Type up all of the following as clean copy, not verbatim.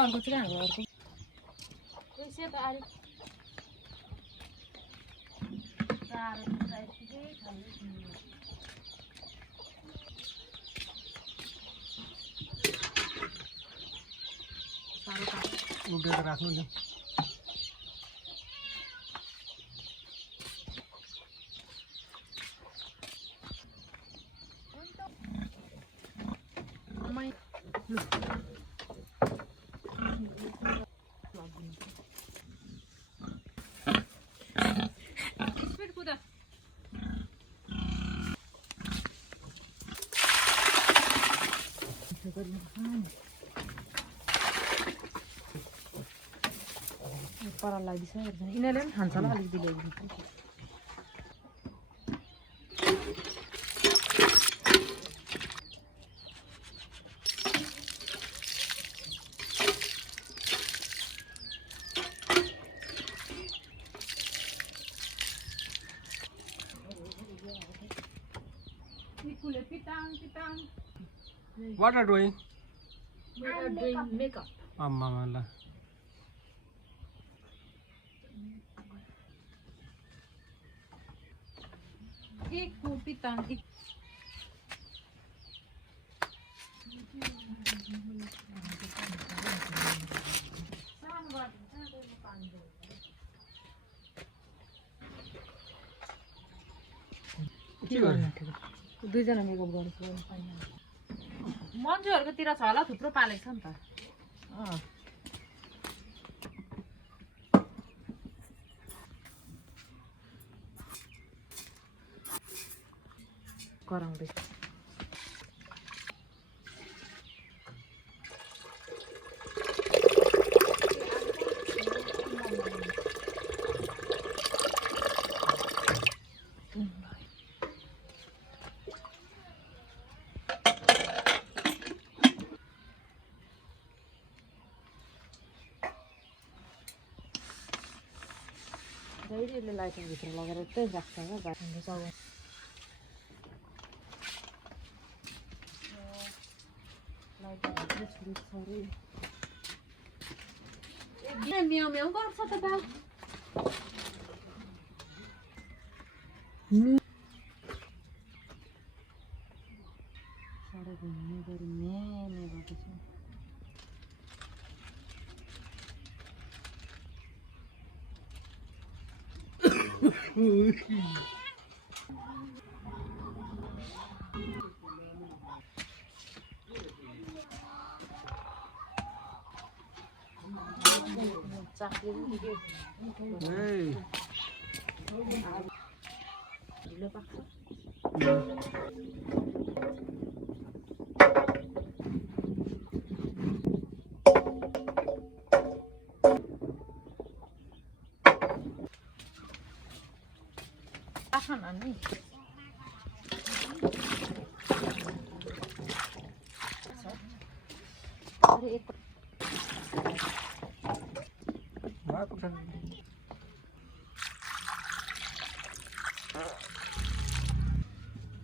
अर्को चाहिँ हाम्रो अर्को सेतो आलु उडेर राख्नु नि पराल लाग्दैछ यिनीहरूले पनि खान्छ होला अलिकति ल्याइदिनु What are doing? We are doing makeup. Mama. एक कोपी तांग एक दुईजना मेकअप गर्नु मन्जुहरूको तिर छ होला थुप्रो पालेको छ नि त गराउँदै जहिले लाइटिङ भित्र लगेर त्यही राख्छ क्या बाटो चौबन्दी म्याउ म्याउ गर्छ त बा साह्रो घुम्ने गरी म्याउ गर्दैछ ढिलो पाक्छ आखाना नि अरे एक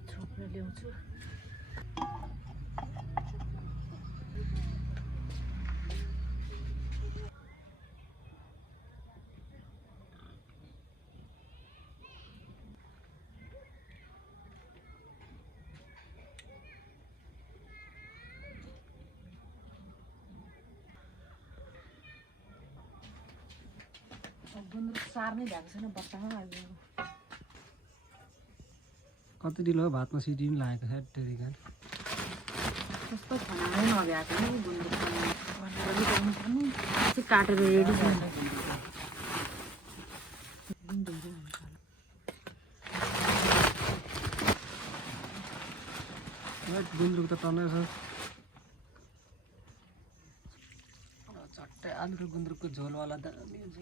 छोप्न ल्याउँछु गुन्द्रुक सार नै भएको छैन बट्टामा आइदिनु कति ढिलो भातमा सिटी पनि लागेको छ टेरिका कस्तो खाना नभ्याएको नि गुन्द्रुक काटेर रेडी छ गुन्द्रुक त टन्नै छ झट्टै आलु र गुन्द्रुकको झोलवाला दामी हुन्छ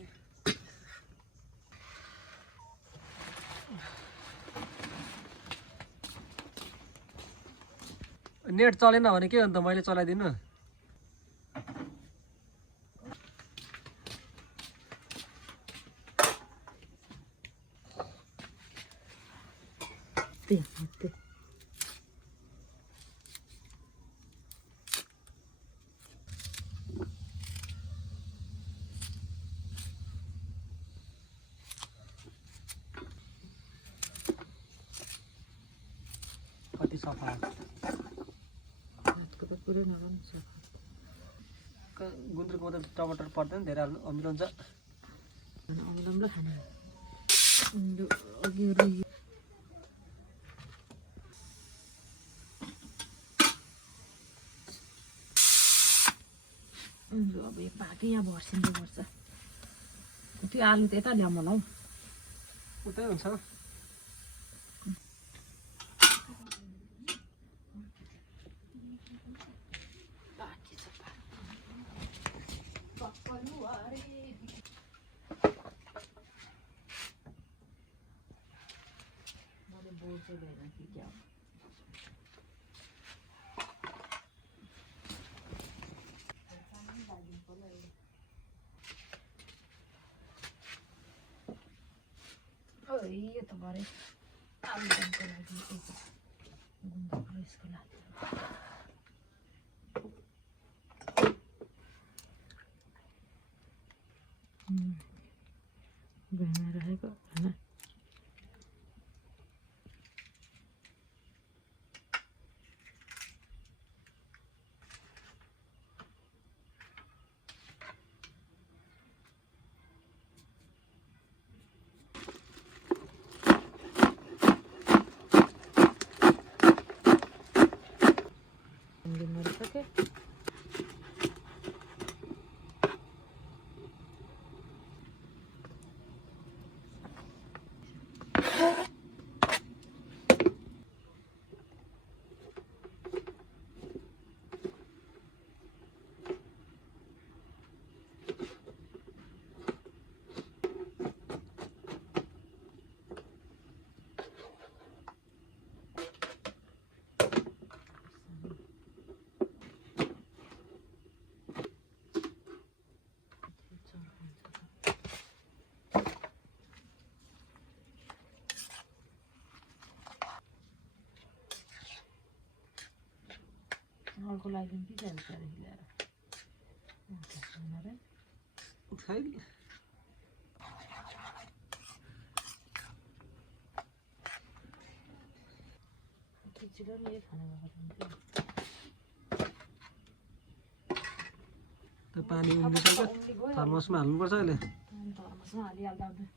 नेट चलेन भने के अन्त मैले चलाइदिनु त्यही कति सफा हातको त पुरै नगर्नु सफा गुन्द्रुकमा त टमाटर पर्दैन धेरै हाल्नु अमिलो हुन्छ अमिलो खाने अघि रुई अब यो पाके यहाँ भर्सिनु पर्छ त्यो आलु त यता ल्याऊ मलाई उतै हुन्छ यो त भरे आलुदमको लागि गुन्द्रुक यसको लागि भुइँमा राखेको होइन अर्को लागि के चाहिन्छ ल्याएर खिचडी नि खाना त पानी उम्लिसक्यो थर्मसमा हाल्नुपर्छ अहिले थर्मसमा हालिहाल्दा हुन्छ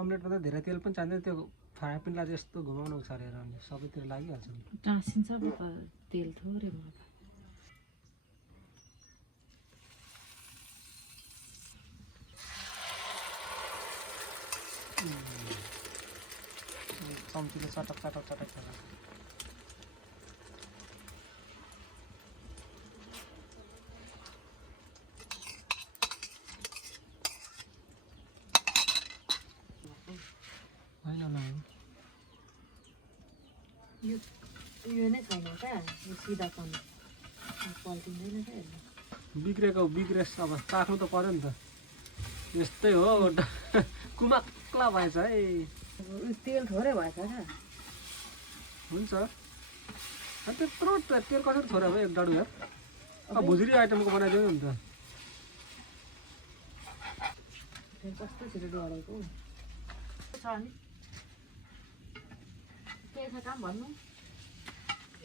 अम्लेटमा त धेरै तेल पनि चाहिँदैन त्यो फ्राई प्यानलाई यस्तो घुमाउनु छ अरे अनि सबैतिर लागिहाल्छ टाँसिन्छ पो त तेल थोरै भयो चम्चीले चटक चटक चटक चटक यो नै छैन क्या यो सिधा पनि पल्टिँदैन क्या बिग्रेस अब चाख्नु त पर्यो नि त यस्तै हो कुमाक्ला भएछ है तेल थोरै भएछ क्या हुन्छ त्यत्रो तेल कसरी थोरै भयो एक डढु यार अब भुज्री आइटमको बनाइदियो नि त कस्तो छिटो डढेको छ नि के छ काम भन्नु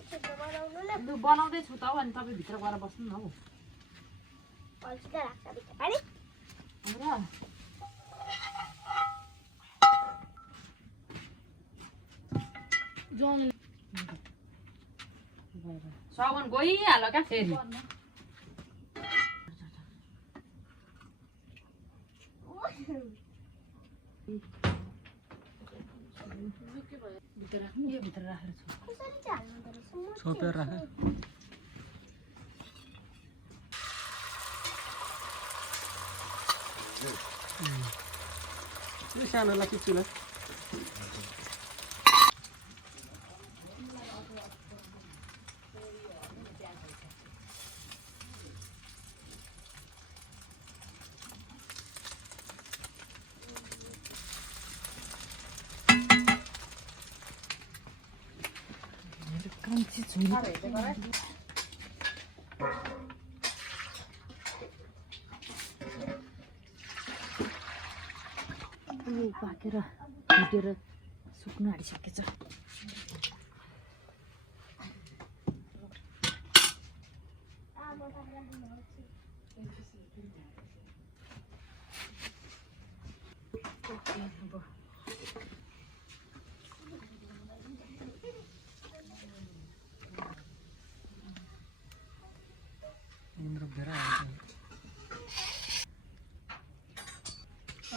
लु बनाउँदैछु त अनि तपाईँ भित्र गएर बस्नु न हौ साउन गइहाल्यो क्या फेरि भित्र राख्नु यो भित्र राखेर छोपेर राखे यो सानोलाई किच्चुलाई क्रन्ची झोल पाकेर भुटेर सुक्नु आँटिसकेको छ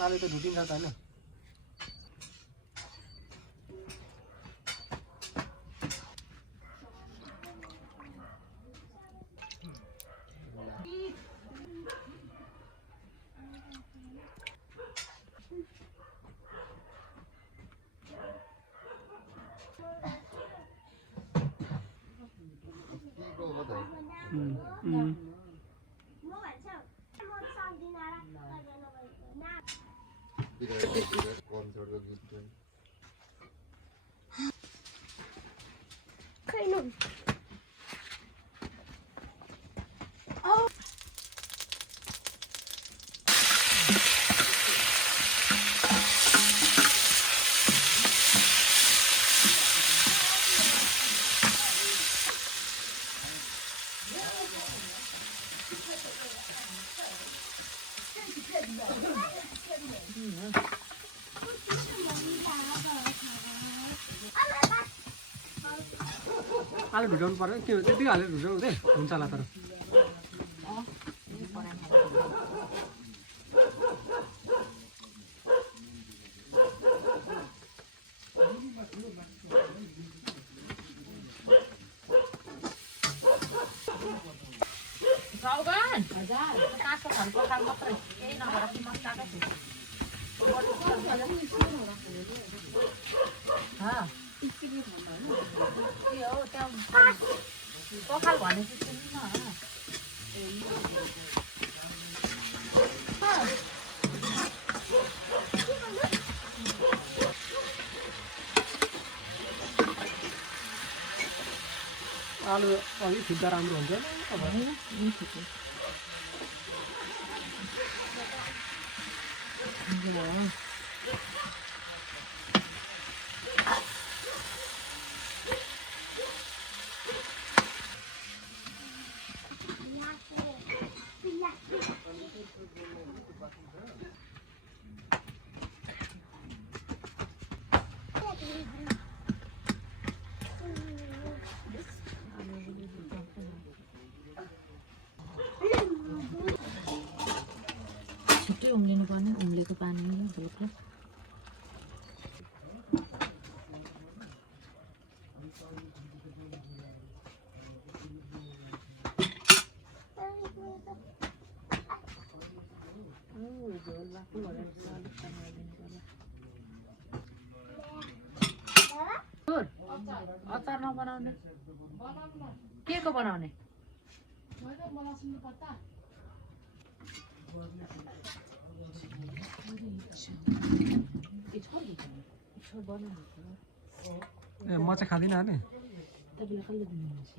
आलु त ढुटिन्छ त होइन आलु ढुटाउनु पर्यो के त्यति हालेर ढुटाउनु हुँदै हुन्छ होला तर काँचो खानु पकाउनु मात्रै केही नभएर कि मसाकै छु पखाल भनेपछि सुन्नु न आलु अलि फिट्दा राम्रो हुन्छ छिट्टै उम्लिनु पर्ने उम्लेको पानी झोलको अचार नबनाउने के को बनाउने ए म चाहिँ खाँदिनँ नि तपाईँले कसले दिनुहुन्छ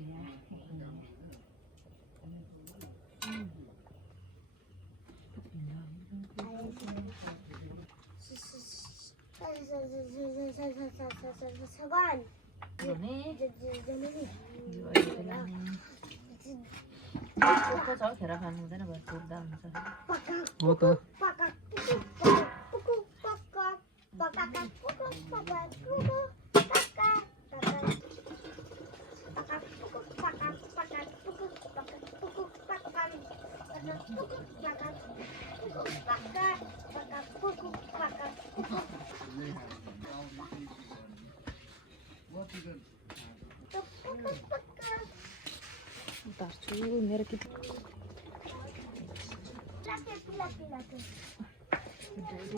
खेर खानु हुँदैन भयो फुट्दा हुन्छ हो त उतार्छु मेरो के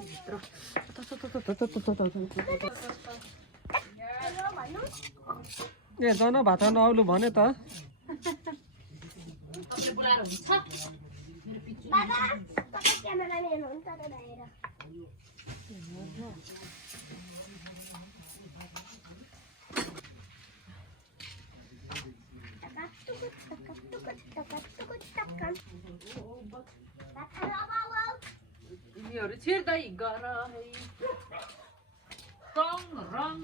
भित्र ए जन भात नआउनु भने त बोलाएर हुन्छ बाबा तपाईँ क्यामेराले हेर्नुहुन्छ त दाइरा यिनीहरू छिर्दै गर है रङ रङ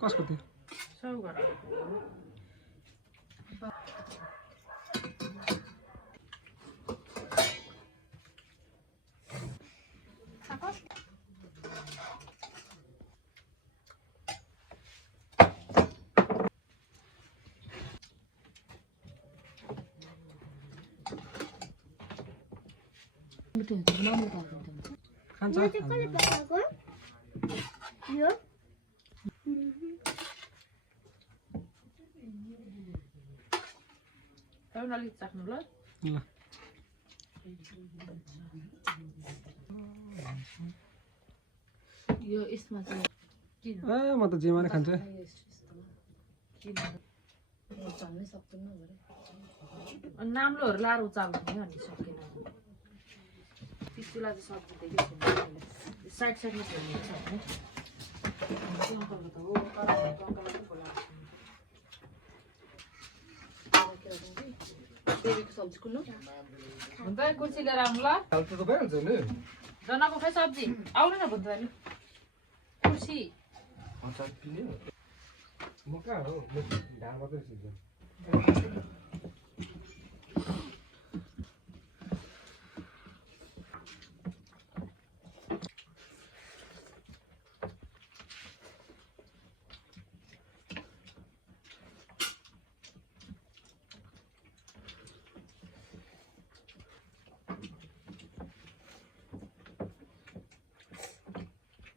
कसको थियो सौगर खान्छ यो चाहिँ कसले पकाएको यो अलिक चाख्नु ल ल यो यसमा चाहिँ किन ए म त जे माने खान्छु उचाल्नै सक्दैन अनि नाम्लोहरू लाएर उचाल्नु नि अनि सकेन पिस्तुला चाहिँ सब्जी देखेको साइड साइडमा छोड्नु छ भने अङ्कलको त हो अङ्कललाई बोलाएको सब्जी कुल्नु हुन्छ कुर्सी लिएर आउनु ल हाल त भइहाल्छ नि जनाको खै सब्जी आउनु न भन्छ नि कुर्सी अचार पिने म कहाँ हो म ढाड मात्रै सिक्छु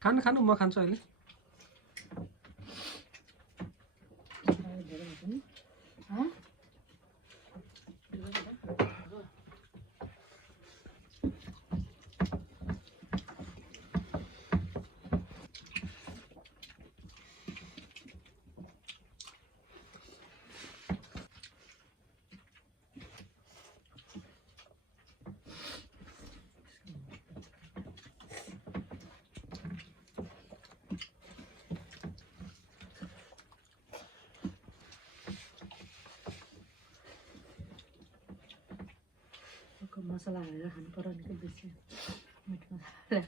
खानु खानु म खान्छु अहिले मसला हालेर खानु पर्यो नि बेसी मिठ मसला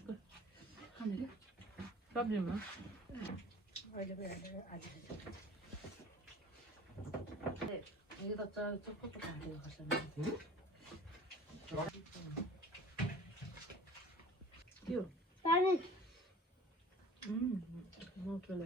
हालेको सब्जीमा अहिले पो हालेर आधी यो त चक्क खाँदै खर्सानी के हो पानी मौसला